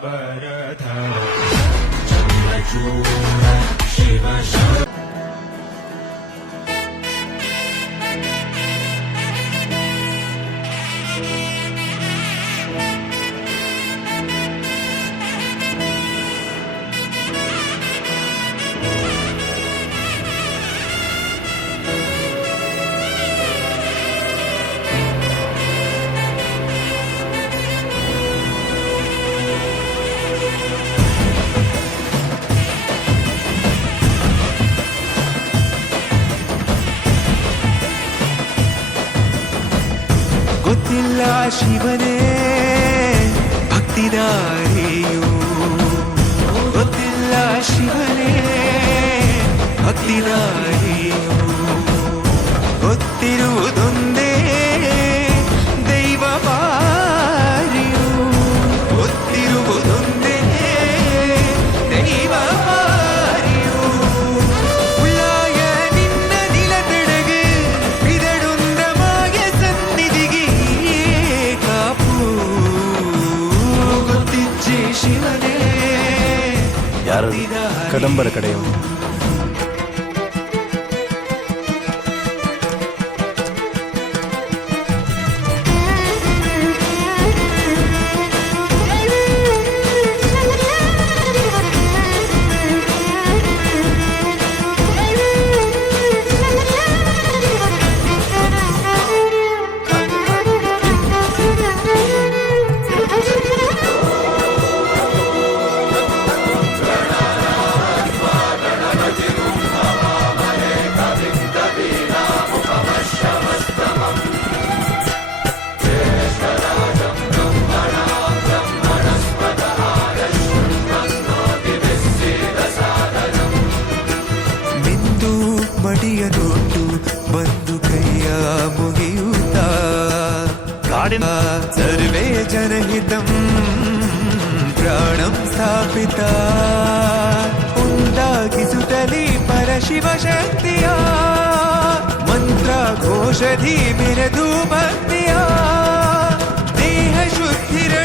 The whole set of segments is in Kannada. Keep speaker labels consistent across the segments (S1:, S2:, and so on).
S1: But. ശിവനെ ഭക്തിദാരേയോ. ഭക്തില്ല ശിവനെ ഭക്തിദാര கடம்பர கடையம்
S2: ಯಾರು ಕದಂಬರ ಕಡೆಯವರು
S1: ಮಿಂದು ಮಡಿಯ ನೋಟು ಬಂದು ಕೈಯ ಮುಗಿಯುತ್ತ
S2: ಕಾಡಿನ
S1: ಸರ್ವೇ ಜನಹಿತಂ ಪ್ರಾಣಂ ಸ್ಥಾಪಿತ ಉಂಟಾಗಿಸುತ್ತಲೇ ಪರಶಿವ ಶಕ್ತಿಯ ಮಂತ್ರ ಘೋಷಧಿ ಮೆರೆದು ಭಕ್ತಿಯ ದೇಹ ಶುದ್ಧಿರಣೇನ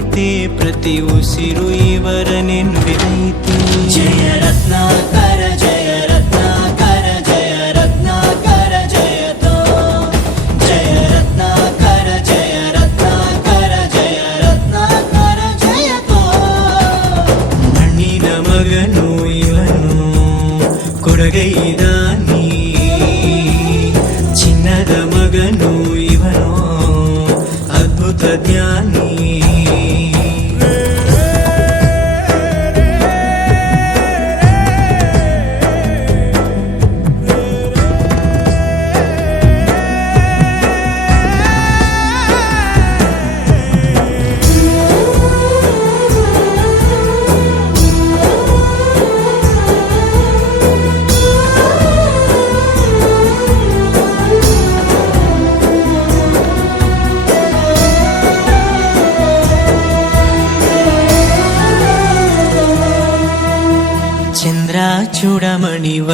S3: ಋಣವೈತೆ ಪ್ರತಿ ಉಸಿರು ಇವರ ನೆನ್ಪಿದೈತೆ ಜಯ ರತ್ನಾಕರ ಜಯ ರತ್ನಾಕರ ಜಯ ರತ್ನಾಕರ ಜಯತೋ ಜಯ ರತ್ನಾಕರ ಜಯ ರತ್ನಾಕರ ಜಯ ರತ್ನಾಕರ ಜಯತೋ ಮಣ್ಣಿನ ಮಗನು ಇವನು ಕೊಡಗೈದಾನಿ ಚಿನ್ನದ ಮಗನು ಇವನು ಅದ್ಭುತ ಜ್ಞಾನಿ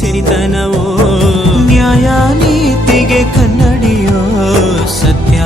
S3: ಸಿರಿತನವೋ? ನ್ಯಾಯ ನೀತಿಗೆ ಕನ್ನಡಿಯೋ ಸತ್ಯ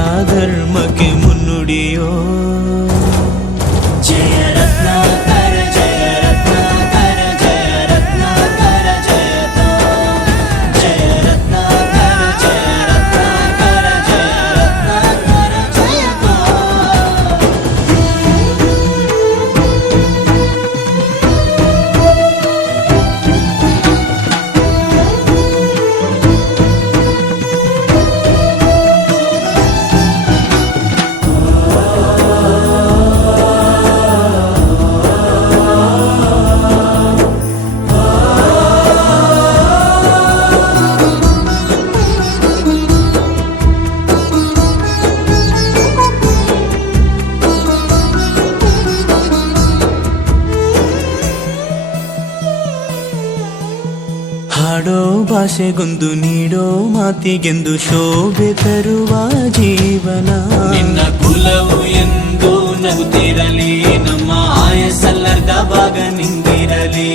S3: ಭಾಷೆಗೊಂದು ನೀಡೋ ಮಾತಿಗೆಂದು ಶೋಭೆ ತರುವ ಜೀವನ. ನಿನ್ನ ಕುಲವು ಎಂದು ನಗುತ್ತಿರಲಿ ನಮ್ಮ ಆಯಸ್ಸಲ್ಲರ್ಧ ಭಾಗ ನಿಂದಿರಲಿ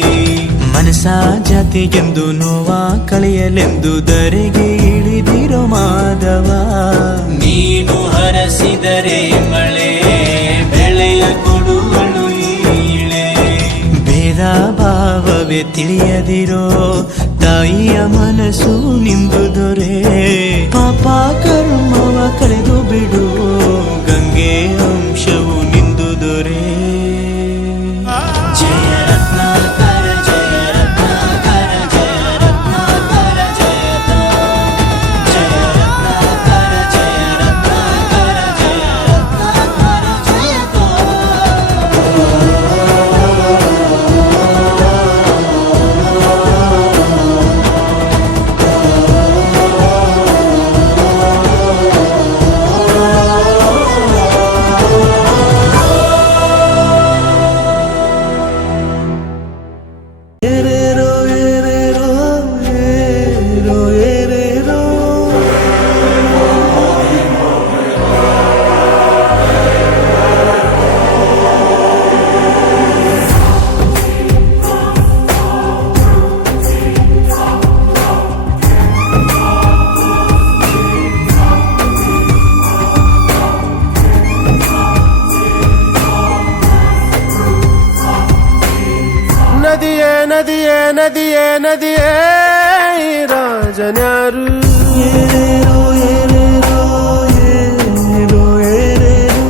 S3: ಮನಸ ಜಾತಿಗೆಂದು ನೋವ ಕಳೆಯಲೆಂದು ದರೆಗೆ ಇಳಿದಿರೋ ಮಾಧವ. ನೀನು ಹರಸಿದರೆ ಮಳೆ ತಿಳಿಯದಿರೋ ತಾಯಿಯ ಮನಸ್ಸು ನಿಂದು ದೊರೆ. ಪಾಪ ಕರ್ಮವ ಕಳೆದು ಬಿಡು.
S4: ನದಿಯೇ ನದಿಯೇ ನದಿಯೇ ಈ ರಾಜನ್ಯಾರು ಏರೇರೋ ಏರೇರೋ ಏರೇರೋ ಏರೇರೋ.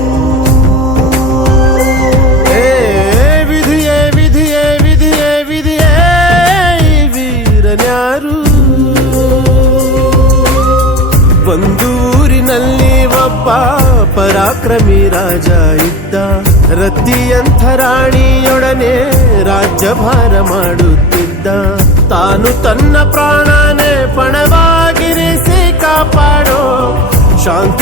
S4: ಏ ವಿಧಿಯೇ ವಿಧಿಯೇ ವಿಧಿಯೇ ವಿಧಿಯೇ ಈ ವೀರನ್ಯಾರು ಒಂದು ಊರಿನಲ್ಲಿ ಒಬ್ಬ ಪರಾಕ್ರಮಿ ರಾಜ ಇದ್ದ ರತಿಯಂಥ ರಾಣಿಯೊಡನೆ ರಾಜ್ಯಭಾರ ಮಾಡುತ್ತಿದ್ದ ತಾನು ತನ್ನ ಪ್ರಾಣನೇ ಪಣವಾಗಿರಿಸಿ ಕಾಪಾಡೋ ಶಾಂತಿ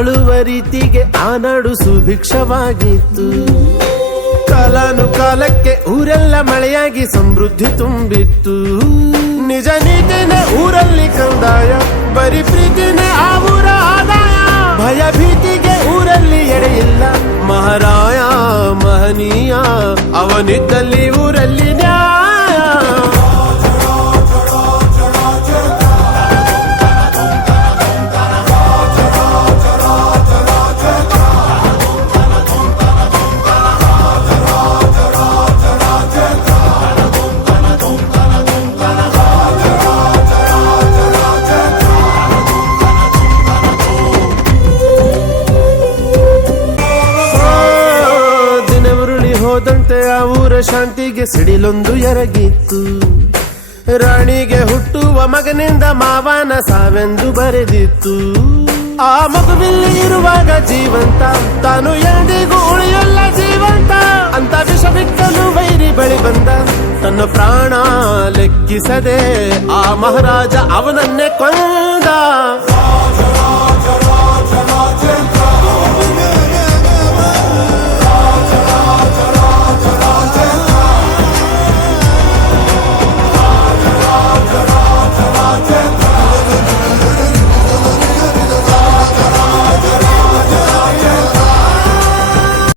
S4: ಆಳುವ ರೀತಿಗೆ ಆ ನಾಡು ಸುಭಿಕ್ಷವಾಗಿತ್ತು. ಕಾಲಾನು ಕಾಲಕ್ಕೆ ಊರೆಲ್ಲ ಮಳೆಯಾಗಿ ಸಮೃದ್ಧಿ ತುಂಬಿತ್ತು. ನಿಜ ನೀತಿನ ಊರಲ್ಲಿ ಕಂದಾಯ, ಬರೀ ಪ್ರೀತಿನ ಆ ಊರ ಆದಾಯ. ಭಯ ಭೀತಿಗೆ ಊರಲ್ಲಿ ಎಡೆಯಿಲ್ಲ. ಮಹಾರಾಯ, ಮಹನೀಯ, ಅವನಿದ್ದಲ್ಲಿ ಊರಲ್ಲಿ ಶಾಂತಿಗೆ ಸಿಡಿಲೊಂದು ಎರಗಿತ್ತು. ರಾಣಿಗೆ ಹುಟ್ಟುವ ಮಗನಿಂದ ಮಾವನ ಸಾವೆಂದು ಬರೆದಿತ್ತು. ಆ ಮಗುವಿಲ್ಲಿ ಇರುವಾಗ ಜೀವಂತ, ತಾನು ಎಂದಿಗೂ ಉಳಿಯಲ್ಲ ಜೀವಂತ. ಅಂತ ವಿಷ ಬಿಟ್ಟಲು ವೈರಿ ಬಳಿ ಬಂದ, ತನ್ನ ಪ್ರಾಣ ಲೆಕ್ಕಿಸದೆ ಆ ಮಹಾರಾಜ ಅವನನ್ನೇ ಕೊಂದ.